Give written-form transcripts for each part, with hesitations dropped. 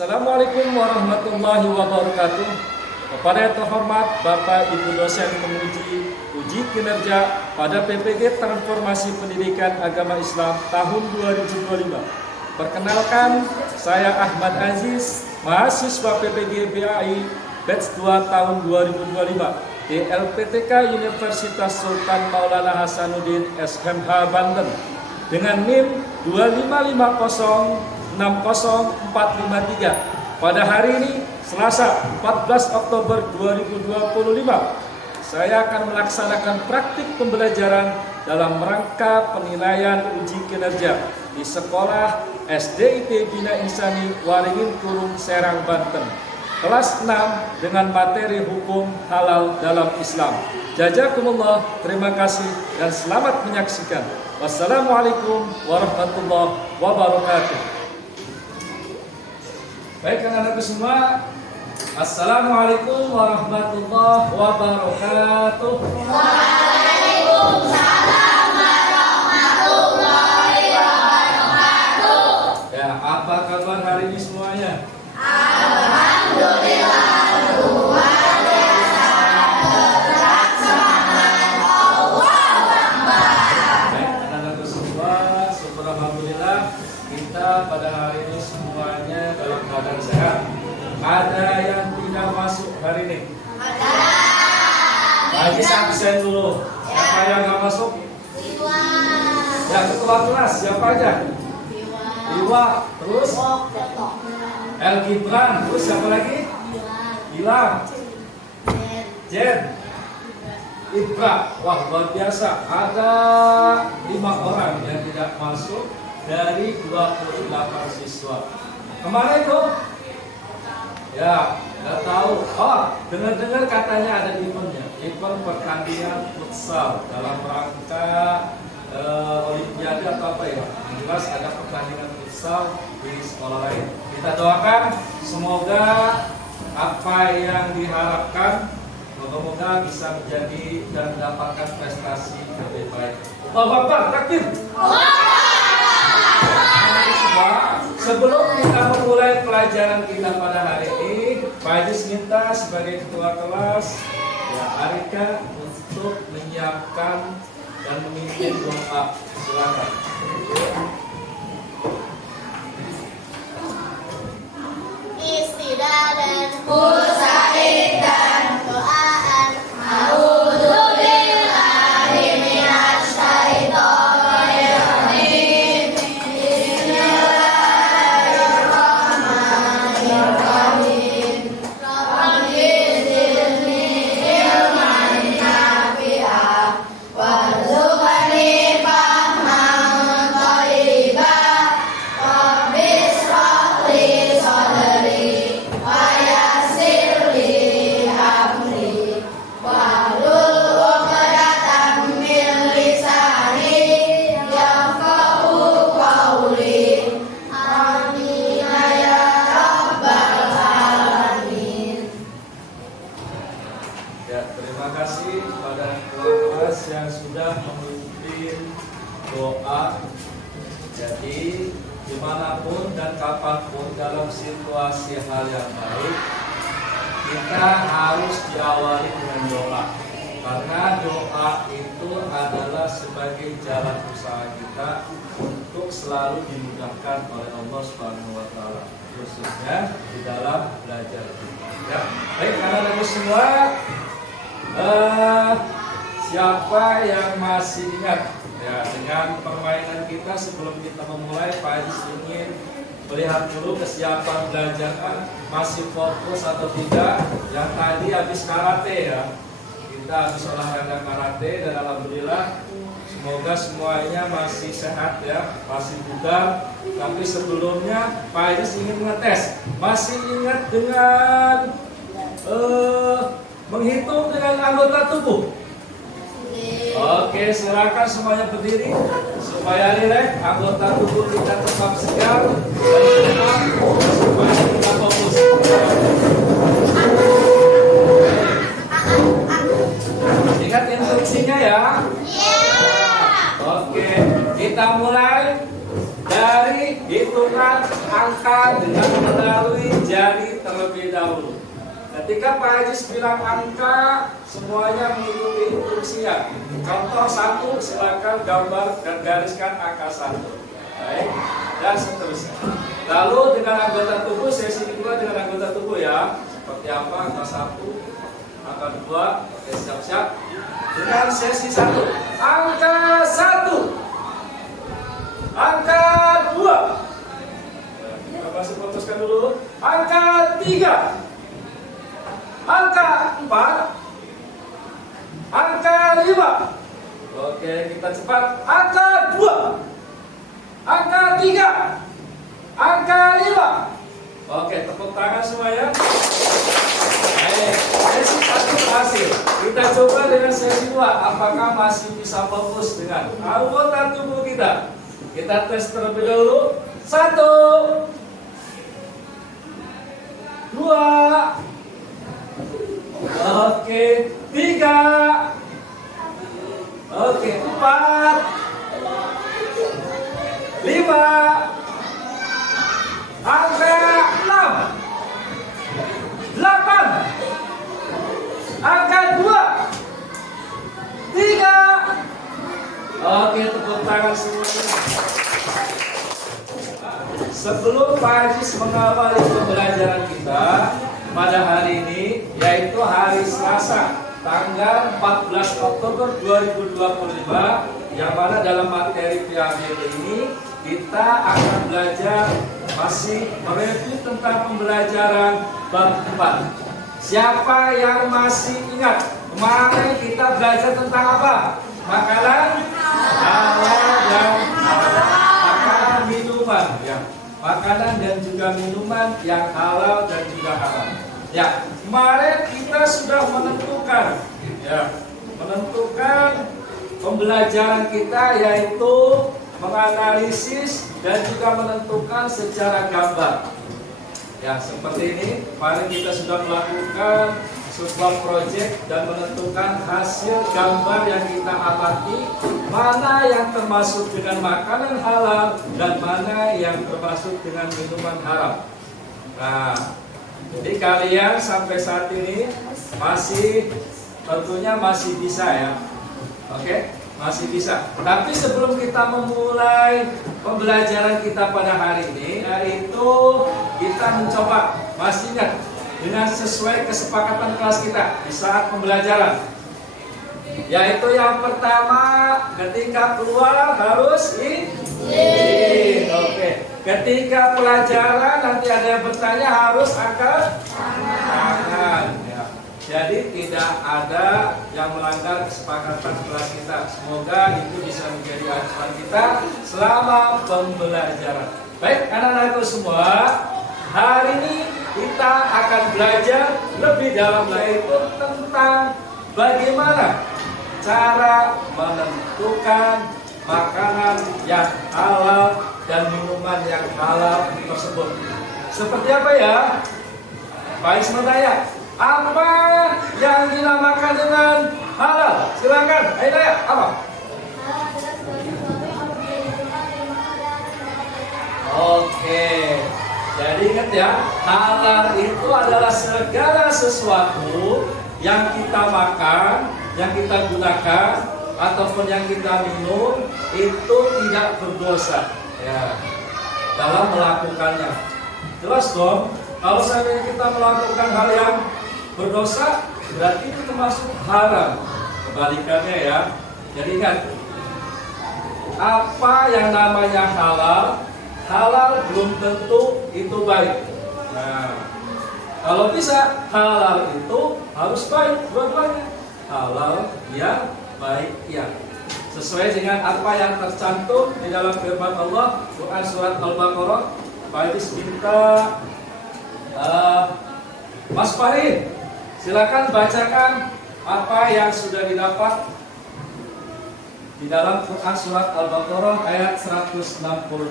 Assalamualaikum warahmatullahi wabarakatuh. Kepada yang terhormat Bapak Ibu dosen penguji uji kinerja pada PPG Transformasi Pendidikan Agama Islam tahun 2025. Perkenalkan, saya Ahmad Aziz, mahasiswa PPG BAI batch 2 tahun 2025 di LPTK Universitas Sultan Maulana Hasanuddin SMH Banten dengan NIM 255060453. Pada hari ini, Selasa 14 Oktober 2025, saya akan melaksanakan praktik pembelajaran dalam rangka penilaian uji kinerja di Sekolah SDIT Bina Insani Waringin Kurung, Serang, Banten. Kelas 6 dengan materi hukum halal dalam Islam. Jazakumullah, terima kasih dan selamat menyaksikan. Wassalamualaikum warahmatullahi wabarakatuh. Baik anak-anakku semua, Assalamualaikum warahmatullahi wabarakatuh. Waalaikumsalam warahmatullahi wabarakatuh. Ya, apa kabar hari ini semuanya? Alhamdulillah, luar biasa terlaksana. Allahu Akbar. Baik anak-anakku semua, syukur alhamdulillah kita pada hari ini semuanya dalam keadaan sehat. Ada yang tidak masuk hari ini? Ada. Lagi absen dulu. Siapa yang nggak masuk? Iwan. Ya, ketua kelas siapa aja? Iwa, terus El Gibran, terus siapa lagi? Gilang, Jen, Ibra. Wah, luar biasa. Ada 5 orang yang tidak masuk dari 28 siswa. Kemana itu? Ya, nggak tahu. Oh, dengar-dengar katanya ada eventnya. Event pertandingan futsal dalam rangka Olimpiade atau apa ya? Yang jelas ada pertandingan futsal di sekolah lain. Kita doakan semoga apa yang diharapkan semoga bisa menjadi dan mendapatkan prestasi lebih baik. Allahu Akbar, takbir. Sebelum kita memulai pelajaran kita pada hari ini, Pak Aziz minta sebagai ketua kelas ya Arika untuk menyiapkan dan memimpin doa. Silakan. Istidah dan musaid dan doaan. A'udzubillahi minasy syaithanir rajim. Bismillahirrahmanirrahim. Rabbi zidni ilman nafi'a warzuqni fahman thayyiban. Rabbi ishrah li sadri wa yassir li amri wahlul 'uqdatam min lisani yafqahu qawli. Amin ya rabbal alamin. Ya, terima kasih kepada ketua kelas yang sudah memimpin doa. Jadi dimanapun dan kapanpun dalam situasi hal yang baik, kita harus diawali dengan doa. Karena doa itu adalah sebagai jalan usaha kita untuk selalu dimudahkan oleh Allah Subhanahu wa taala, khususnya di dalam belajar kita. Ya, baik anak-anak semua, siapa yang masih ingat ya dengan permainan kita sebelum kita memulai? Pak Aziz ingin melihat dulu kesiapan belajar masih fokus atau tidak. Yang tadi habis karate ya, kita habis olahraga karate dan alhamdulillah semoga semuanya masih sehat ya, masih bugar. Tapi sebelumnya Pak Aziz ingin ngetes, masih ingat dengan menghitung dengan anggota tubuh? Oke, silakan semuanya berdiri supaya rileks, anggota tubuh kita tetap segar dan supaya kita fokus. Ingat instruksinya ya. Oke, kita mulai. dari hitungan angka dengan melalui jari terlebih dahulu. Ketika Pak Haji bilang angka, semuanya mengikuti instruksinya. Contoh 1, silakan gambar dan gariskan angka 1. Baik, dan seterusnya. Lalu dengan anggota tubuh, sesi kedua dengan anggota tubuh ya. Seperti apa angka 1, angka 2, oke siap-siap. Dengan sesi 1, angka 1. Angka 2. Kita masih putuskan dulu. Angka 3. Angka 4. Angka 5. Oke, kita cepat. Angka 2. Angka 3. Angka 5. Oke, tepuk tangan semuanya. Baik, sesi 1 berhasil. Kita coba dengan sesi 2. Apakah masih bisa fokus dengan anggota tubuh kita? Kita tes terlebih dahulu. 1, 2, oke, 3, oke, 4, 5, angka 6, 8, angka 2, 3. Oke, tepuk tangan semuanya. Sebelum Pak Haji mengawali pembelajaran kita pada hari ini, yaitu hari Selasa, tanggal 14 Oktober 2025, yang mana dalam materi PABD ini kita akan belajar masih mereview tentang pembelajaran bab 4. Siapa yang masih ingat kemarin kita belajar tentang apa? Makanan, halal dan makanan minuman ya. Makanan dan juga minuman yang halal dan juga haram. Ya, kemarin kita sudah menentukan pembelajaran kita, yaitu menganalisis dan juga menentukan secara gambar. Ya, seperti ini. Kemarin kita sudah melakukan sebuah proyek dan menentukan hasil gambar yang kita amati, mana yang termasuk dengan makanan halal dan mana yang termasuk dengan minuman haram. Nah, jadi kalian sampai saat ini tentunya masih bisa ya. Oke, masih bisa. Tapi sebelum kita memulai pembelajaran kita pada hari ini, yaitu kita mencoba, masih ingat, dengan sesuai kesepakatan kelas kita di saat pembelajaran, yaitu yang pertama, ketika keluar harus izin. Oke. Ketika pelajaran nanti ada yang bertanya harus angkat tangan. Ya. Jadi tidak ada yang melanggar kesepakatan kelas kita. Semoga itu bisa menjadi acuan kita selama pembelajaran. Baik, anak-anakku semua, hari ini kita akan belajar lebih dalam, yaitu tentang bagaimana cara menentukan makanan yang halal dan minuman yang halal tersebut. Seperti apa ya? Pak Ismail tanya, apa yang dinamakan dengan halal? Silakan, ayo tanya, apa? Oke. Jadi ingat ya, halal itu adalah segala sesuatu yang kita makan, yang kita gunakan, ataupun yang kita minum itu tidak berdosa ya dalam melakukannya. Jelas dong, kalau seandainya kita melakukan hal yang berdosa, berarti itu termasuk haram. Kebalikannya ya. Jadi ingat, apa yang namanya halal, halal belum tentu itu baik. Nah, kalau bisa halal itu harus baik dua-duanya. Halal yang baik ya. Sesuai dengan apa yang tercantum di dalam firman Allah, Quran surat Al-Baqarah. Pak Haji minta Mas Farid, silakan bacakan apa yang sudah didapat di dalam Quran surat Al-Baqarah ayat 168.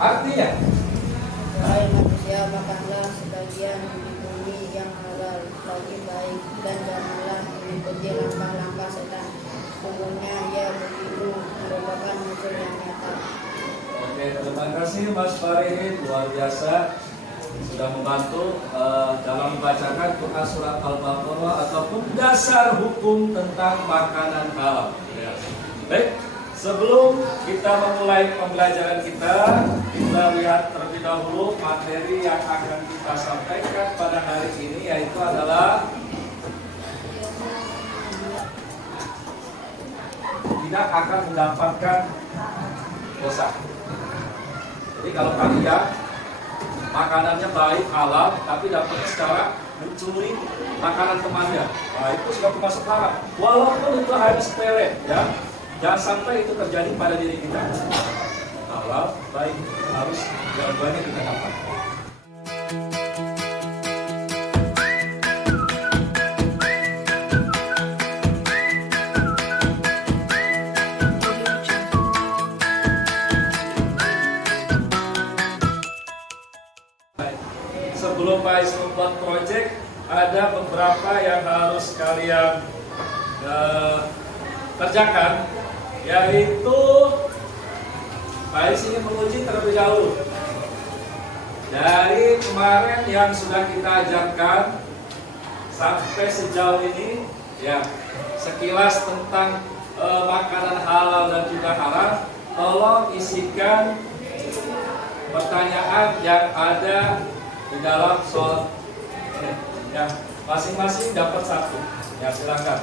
Artinya Wahai manusia, makanlah sebagian di bumi yang halal bagi baik dan janganlah mengikuti langkah-langkah setan. Sesungguhnya ia begitu merupakan musuh yang nyata. Oke, terima kasih Mas Farid, luar biasa sudah membantu dalam membacakan Quran surat Al-Baqarah ataupun dasar hukum tentang makanan halal. Ya. Baik, sebelum kita memulai pembelajaran kita lihat terlebih dahulu materi yang akan kita sampaikan pada hari ini, yaitu adalah tidak akan mendapatkan dosa. Jadi kalau kalian makanannya baik halal, tapi dapatnya secara mencuri makanan temannya, nah itu sudah termasuk haram. Walaupun itu hanya sepele, ya, jangan sampai itu terjadi pada diri kita. Halal baik harus jawabannya kita dapat. Sebelum Pak Is membuat proyek, ada beberapa yang harus kalian kerjakan, yaitu Pak Is ingin menguji terlebih dahulu dari kemarin yang sudah kita ajarkan sampai sejauh ini, ya, sekilas tentang makanan halal dan juga haram. Tolong isikan pertanyaan yang ada di dalam soal ini, ya, masing-masing dapat satu, ya, silakan.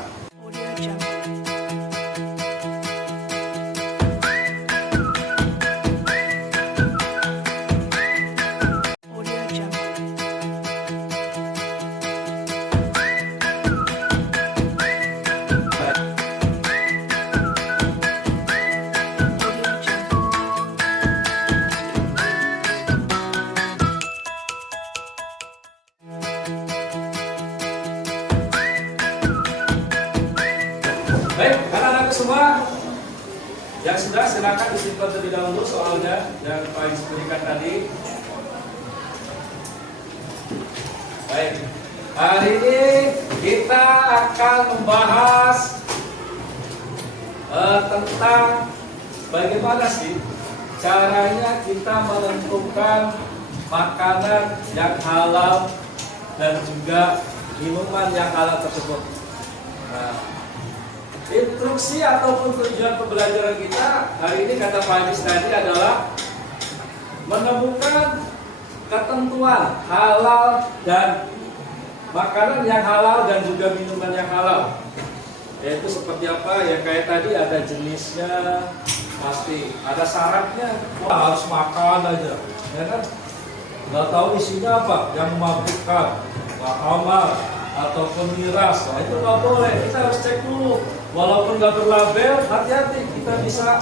Baik, anak-anak semua yang sudah, silakan disimpan terlebih dahulu soalnya yang Pak Is berikan tadi. Baik, hari ini kita akan membahas tentang bagaimana sih caranya kita menentukan makanan yang halal dan juga minuman yang halal tersebut. Nah, instruksi ataupun tujuan pembelajaran kita hari ini, kata Pak Is tadi, adalah menemukan ketentuan halal dan makanan yang halal dan juga minuman yang halal. Yaitu seperti apa? Ya kayak tadi ada jenisnya, pasti ada syaratnya. Wah, harus makan aja, ya kan? Nggak tahu isinya apa, yang memabukkan, amal ataupun miras, nah, itu nggak boleh. Kita harus cek dulu. Walaupun nggak berlabel, hati-hati, kita bisa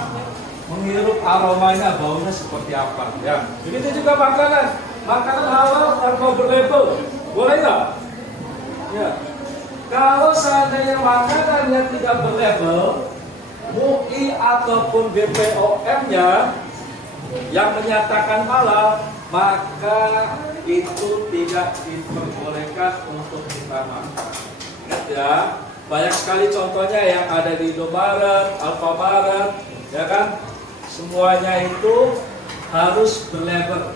menghirup aromanya, baunya seperti apa. Ya, begitu juga makanan halal tanpa berlabel, boleh nggak? Ya, kalau seandainya makanan yang tidak berlabel, MUI ataupun BPOM-nya yang menyatakan halal, maka itu tidak diperbolehkan untuk kita makan. Ya. Banyak sekali contohnya yang ada di Indomaret, Alfamaret, ya kan? Semuanya itu harus berlabel,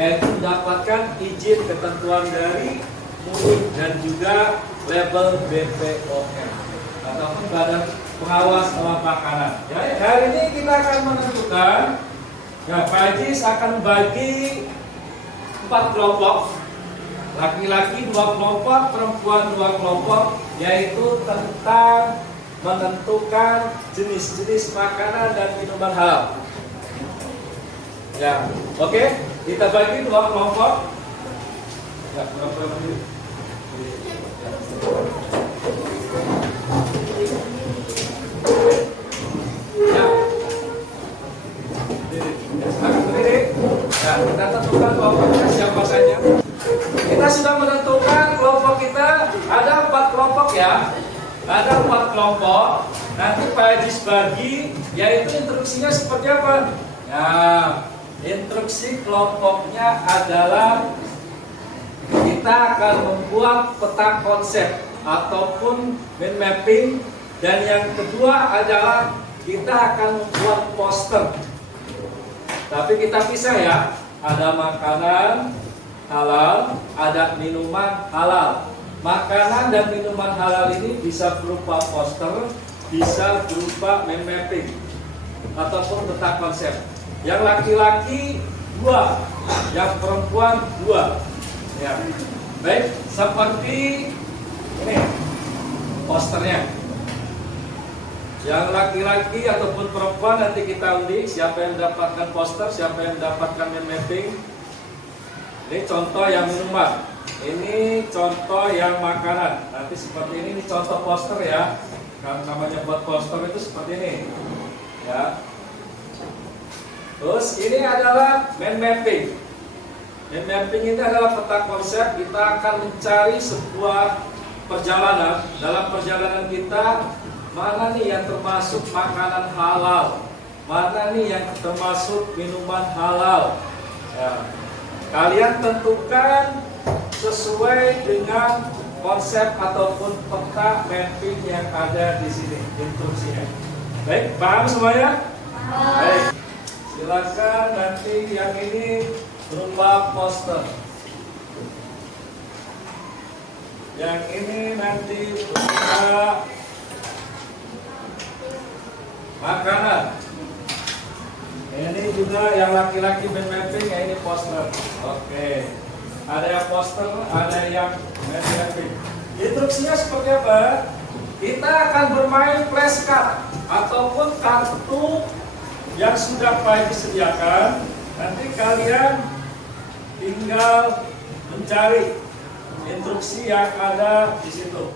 yaitu mendapatkan izin ketentuan dari MUI dan juga label BPOM ataupun Badan Pengawas Obat Makanan. Ya, hari ini kita akan menentukan, ya, Pak Is akan bagi 4 kelompok. Laki-laki 2 kelompok, perempuan 2 kelompok, yaitu tentang menentukan jenis-jenis makanan dan minuman halal. Ya, oke, kita bagi 2 kelompok. Ya, kelompok. Ya, sekarang berdiri. Ya, kita tentukan kelompoknya siapa saja. Kita sudah menentukan kelompok kita, ada 4 kelompok, ya. Ada 4 kelompok. Nanti Pak Is bagi, yaitu instruksinya seperti apa. Ya, Instruksi kelompoknya adalah kita akan membuat peta konsep ataupun mind mapping, dan yang kedua adalah kita akan membuat poster. Tapi kita pisah ya, ada makanan halal, ada minuman halal. Makanan dan minuman halal ini bisa berupa poster, bisa berupa mind mapping ataupun peta konsep. Yang laki-laki 2, yang perempuan 2. Ya. Baik, seperti ini posternya. Yang laki-laki ataupun perempuan nanti kita undi siapa yang mendapatkan poster, siapa yang mendapatkan mind mapping. Ini contoh yang minuman, ini contoh yang makanan. Nanti seperti ini contoh poster ya. Kan namanya buat poster itu seperti ini. Ya. Terus ini adalah mind mapping. Mind mapping ini adalah peta konsep. Kita akan mencari sebuah perjalanan. Dalam perjalanan kita, mana nih yang termasuk makanan halal, mana nih yang termasuk minuman halal. Ya. Kalian tentukan sesuai dengan konsep ataupun peta mapping yang ada di sini, instruksinya. Baik, paham semuanya? Baik. Silakan nanti yang ini berupa poster. Yang ini nanti berupa makanan. Ini juga yang laki-laki mind mapping, ya ini poster. Oke. Ada yang poster, ada yang mind mapping. Instruksinya seperti apa? Kita akan bermain flashcard ataupun kartu yang sudah Pak disediakan. Nanti kalian tinggal mencari instruksi yang ada di situ.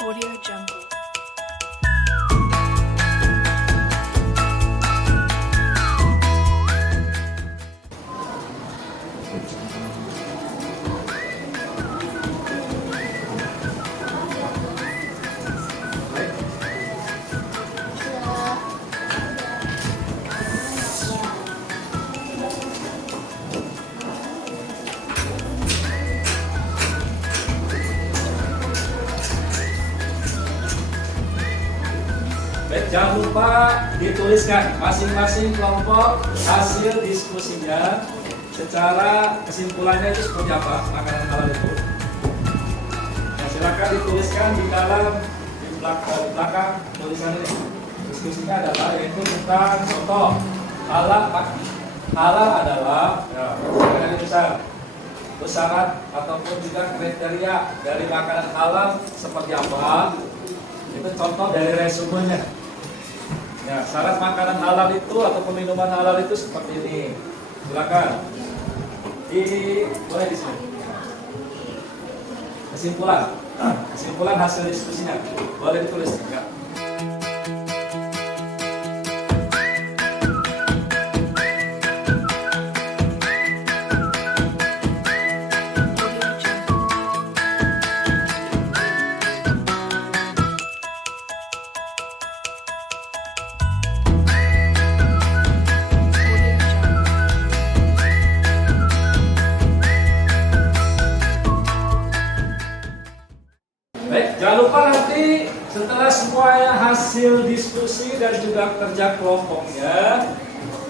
Audio Jungle. Baik, jangan lupa dituliskan masing-masing kelompok hasil diskusinya, secara kesimpulannya itu seperti apa makanan halal itu. Nah, silakan dituliskan di dalam di belakang tulisan ini. Diskusinya adalah yaitu tentang contoh halal adalah makanan besar. Syarat ataupun juga kriteria dari makanan halal seperti apa? Itu contoh dari resumenya. Ya, syarat makanan halal itu ataupun minuman halal itu seperti ini. Silakan. Boleh di sini. Kesimpulan hasil diskusinya. Boleh ditulis enggak? Jangan lupa nanti setelah semuanya hasil diskusi dan juga kerja kelompoknya,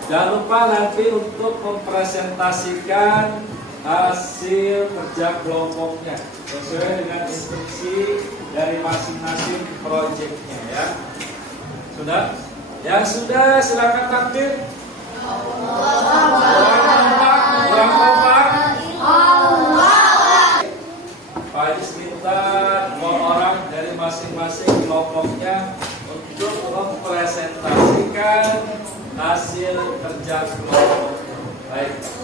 jangan lupa nanti untuk mempresentasikan hasil kerja kelompoknya sesuai dengan instruksi dari masing-masing proyeknya ya. Sudah? Yang sudah silakan takbir. Kurang kompak. Pak Haji minta 2 orang dari masing-masing kelompoknya untuk mempresentasikan hasil kerja kelompok. Baik.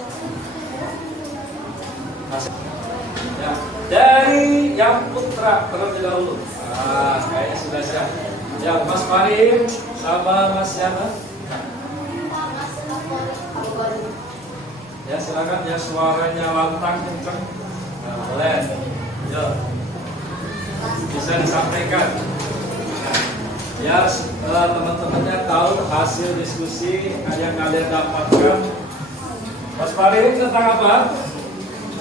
yang putra terlebih dahulu. Kayaknya sudah siap. Ya, Mas Farim sama Mas siapa? Ya, silakan ya, suaranya lantang kencang. Nah, boleh. Yo. Bisa disampaikan. Ya, teman-temannya tahu hasil diskusi yang kalian dapatkan. Mas Farim tentang apa?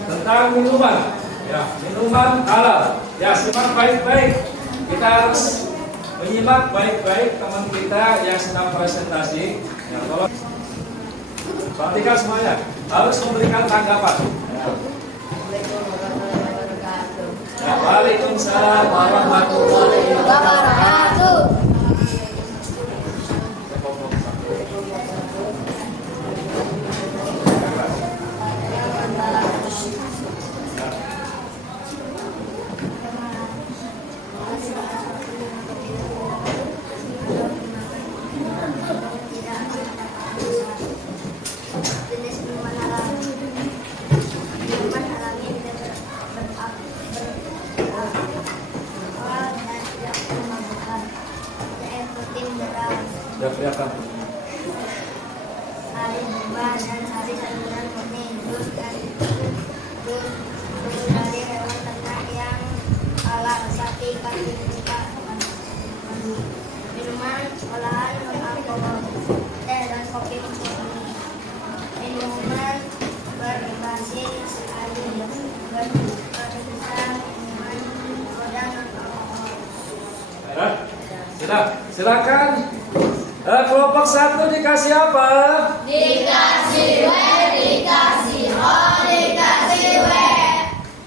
Tentang minuman. Ya, minuman halal. Ya, simak baik-baik. Kita harus menyimak baik-baik teman kita yang sedang presentasi. Ya, tolong perhatikan semuanya. Harus memberikan tanggapan. Ya. Waalaikumsalam warahmatullahi wabarakatuh. Ya, kelihatan. Hari buah dan hari sayuran murni, terus dari hewan ternak yang halal, sapi, kambing, unta, minuman olahan non-alkohol, teh dan kopi untuk minuman berbasis air, berkisar minuman soda non-alkohol. Sudah, silakan. Kelompok 1 dikasih apa? Dikasih W, dikasih O, dikasih W.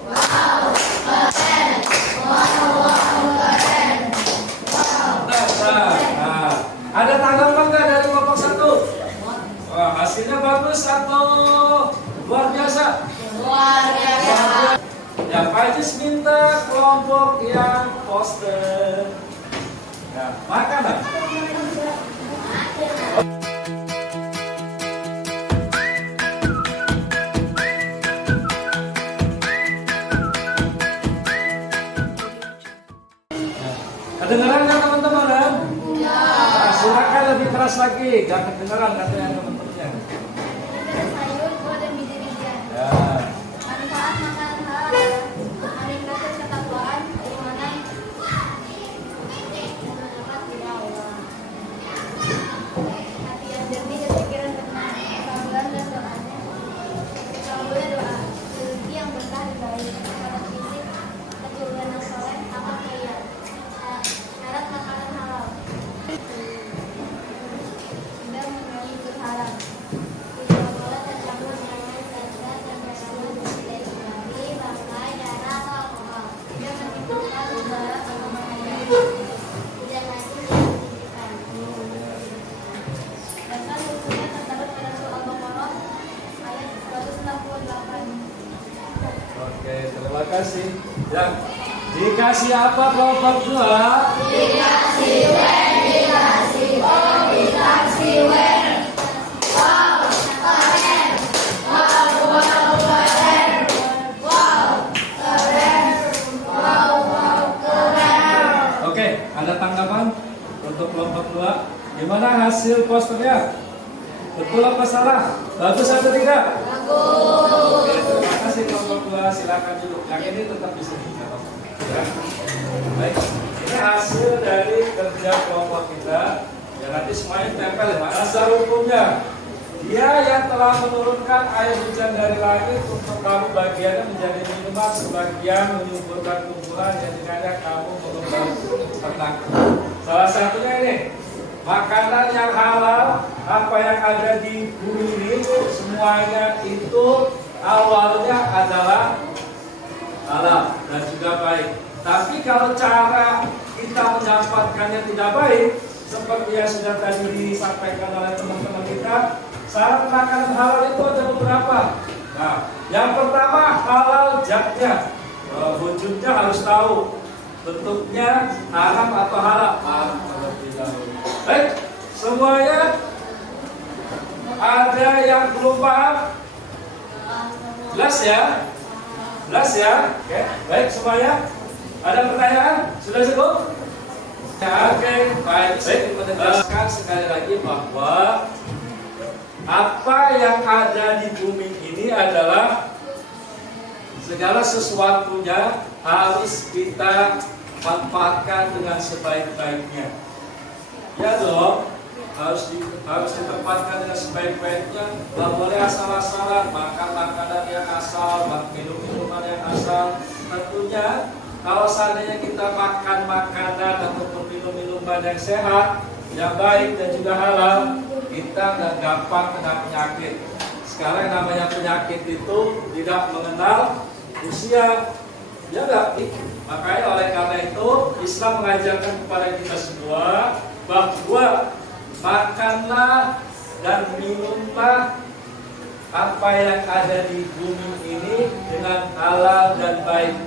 Wow, keren. Wow, keren. Nah, ada tanggapan nggak dari kelompok 1? Wah, hasilnya bagus atau luar biasa? Luar biasa. Ya, Pak Jis minta kelompok yang poster. Ya, makanan. Kedengeran nggak teman-teman? Nah, silakan lebih keras lagi, nggak kedengeran katanya teman-temannya. Sayur, buah dan biji-bijian. Ya. Manfaat makanan halal meningkatkan ketakwaan, keimanan, dapat tidak Allah. Hati yang jernih dan pikiran tenang, kesabaran dan doanya. Kesabaran doa, rezeki yang berkah dan baik, kesehatan fisik, keturunan yang soleh, akal kaya. Syarat makanan halal. Sudah mengurangi berhalal. Tidak boleh tercampur dengan zat-zat yang bersama tidak dikenali, bangkai, darah, atau alkohol. Tidak menimbulkan mudarat atau bahaya. Tidak najis dan menjijikan. Dasar hukumnya terdapat pada surah Al-Baqarah ayat 168. Oke, terima kasih. Ya, dikasih apa kelompok 2? Dikasih W, dikasih O, dikasih W. Wow, keren. Wow, keren. Wow, keren. Wow, keren. Oke, ada tanggapan untuk kelompok 2? Gimana hasil posternya? Betul apa salah? Bagus atau tidak? Bagus. Oke, terima kasih kelompok 2. Silakan duduk. Yang ini tetap di sini. Ya. Baik, ini hasil dari kerja kelompok kita. Ya, nanti semuanya tempel ya. Dasar hukumnya, dia yang telah menurunkan air hujan dari langit untuk kamu bagiannya menjadi minuman, sebagian menyuburkan tumbuhan yang dengannya kamu mengembang ternak. Salah satunya ini, makanan yang halal, apa yang ada di bumi ini, semuanya itu awalnya adalah halal dan juga baik. Tapi kalau cara kita mendapatkannya tidak baik, seperti yang sudah tadi disampaikan oleh teman-teman kita, syarat makanan halal itu ada beberapa. Nah, yang pertama halal zatnya. Wujudnya harus tahu bentuknya haram atau halal. Terlebih dahulu. Baik, semuanya ada yang belum paham? Jelas ya? Jelas ya? Oke, baik semuanya. Ada pertanyaan? Sudah cukup? Ya, oke, baik. Baik, menegaskan sekali lagi bahwa apa yang ada di bumi ini adalah segala sesuatunya harus kita manfaatkan dengan sebaik-baiknya. Ya dong, harus ditempatkan dengan sebaik-baiknya. Tidak boleh asal-asalan makan makanan yang asal, minum minuman yang asal. Tentunya kalau seandainya kita makan makanan ataupun minum minuman yang sehat, yang baik dan juga halal, kita nggak gampang kena penyakit. Sekarang yang namanya penyakit itu tidak mengenal usia, ya nggak? Makanya oleh karena itu Islam mengajarkan kepada kita semua bahwa makanlah dan minumlah apa yang ada di bumi ini dengan halal dan baik.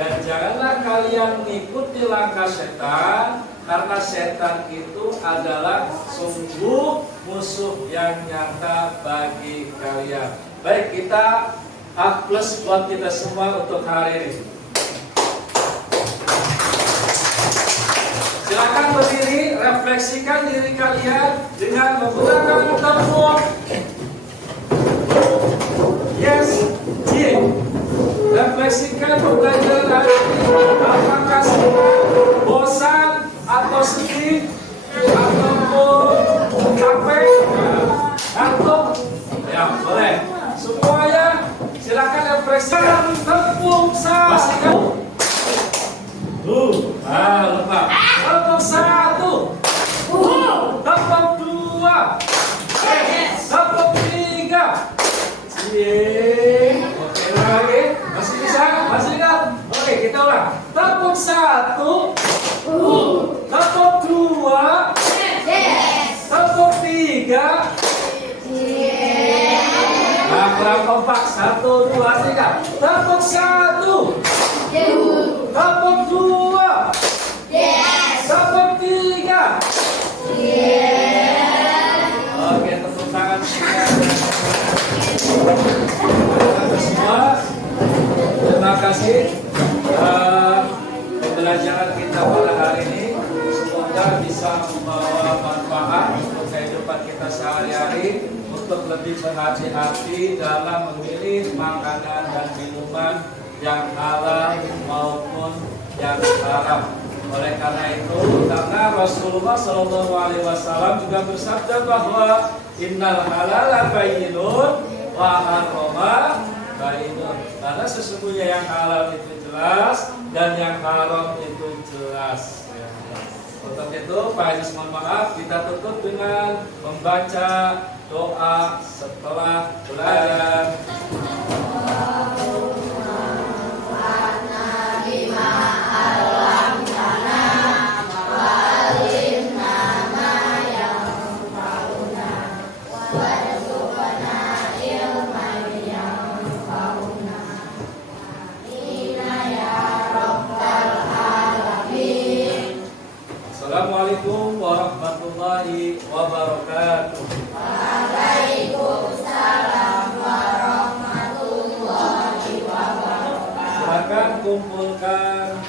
Dan janganlah kalian mengikuti langkah setan, karena setan itu adalah sungguh musuh yang nyata bagi kalian. Baik, kita A+ buat kita semua untuk hari ini. Silakan berdiri, refleksikan diri kalian dengan menggunakan tepuk. Yes, refleksikan pembelajaran hari ini. Apakah bosan atau sedih ataupun capek, ngantuk? Ya boleh. Semuanya silakan refleksikan. Tepuk satu. Lepas. Tepuk satu. Tepuk dua. Tepuk tiga. Oke lagi. Masih bisa? Masih ingat? Oke, kita ulang. Tepuk satu. Tepuk dua. Tepuk tiga. Nah, kurang kompak. 1, 2, 3. Tepuk satu. Tepuk dua. Tepuk tiga. Oke, tepuk tangan semua. Terima kasih. Pembelajaran kita pada hari ini semoga bisa membawa manfaat untuk kehidupan kita sehari-hari, untuk lebih berhati-hati dalam memilih makanan dan minuman yang halal maupun yang haram. Oleh karena itu, karena Rasulullah SAW juga bersabda bahwa innal halala bayyinun wa harrama bayyinun. Karena sesungguhnya yang halal itu jelas dan yang haram itu jelas. Untuk itu, Pak Haji mohon maaf, kita tutup dengan membaca doa setelah belajar. Assalamualaikum warahmatullahi wabarakatuh. Waalaikumsalam warahmatullahi wabarakatuh. Silakan kumpulkan